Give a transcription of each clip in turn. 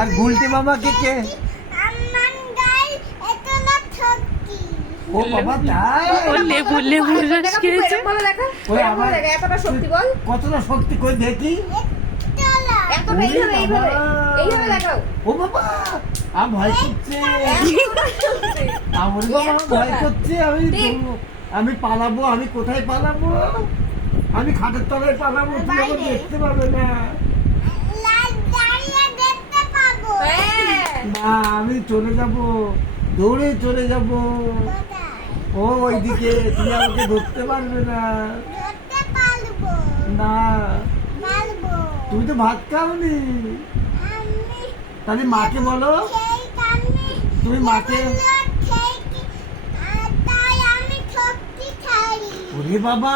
আর গুলটি মামাকে কে? ও বাবা তাই? ও লেবু লেবু রস খেয়েছে। ওই আমার এতটা শক্তি বল, কতটা শক্তি কই দেখি। এতটা এইভাবে এইভাবে এইভাবে দেখাও। ও বাবা আ ভয় করছে, আমার বাবা ভয় করছে। আমি পালাবো, আমি কোথায় পালাবো? আমি খাটের তলায় পালাবো, তুই আমার দেখতে পাবে না। হ্যাঁ না আমি চলে যাব, দৌড়ে চলে যাব। ও ওইদিকে, তুমি আমাকে ধরতে পারবে না। না তুমি তো ভাত খাওনি, তাহলে মাকে বলো। তুমি মাকে, ওরে বাবা,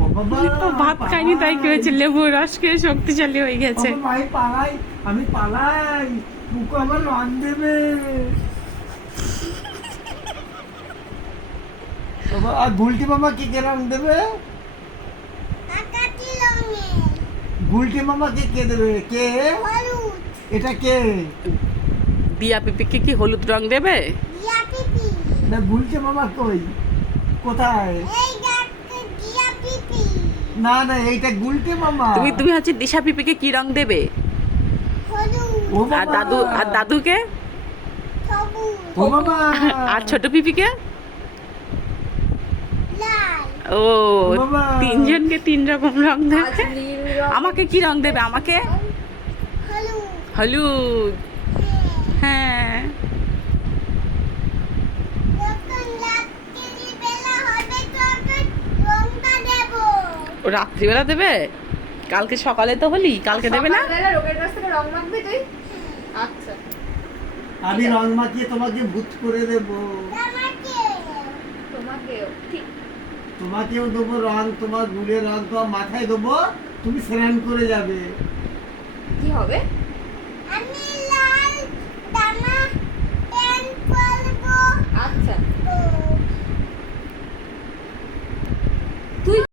ও বাবা ও ভাত খায়নি তাই কি হয়েছে, লেবু রস খেয়ে শক্তিশালী হয়ে গেছে। বাবা, আমি পালাই, আমি পালাই, মুখো আমার রং দেবে। বাবা, আর গুলটি মামা কি কে রং দেবে? গুলটি মামা কে দেবে? কে এটা? কে? দিয়া পিপিকে কি হলুদ রং দেবে? না গুলটি মামা কই, কোথায়? না না এইটা গুলটি মামা। তুমি হচ্ছে দিশা পিপিকে কি রং দেবে? ও আর বাবা, দাদুকে? ও বাবা, আর ছোট পিপিকে? ও বাবা। তিনজনকে তিন রকম রং আজ দেবে। নীল রং, আমাকে কি রং দেবে? আমাকে হলুদ। হ্যাঁ ও রাত্রিবেলা দেবে? কালকে সকালে তো হলি, কালকে দেবে না? সকালবেলা রোগের কাছ থেকে রং মাখবি তুই? আচ্ছা আমি রং মাখিয়ে তোমাকে ভূত করে দেবো। তোমাকেও ঠিক। তোমাকেও দেবো রং, তোমার গুলের রং তোমার মাথায় দেবো, তুমি স্নান করে যাবে। কি হবে?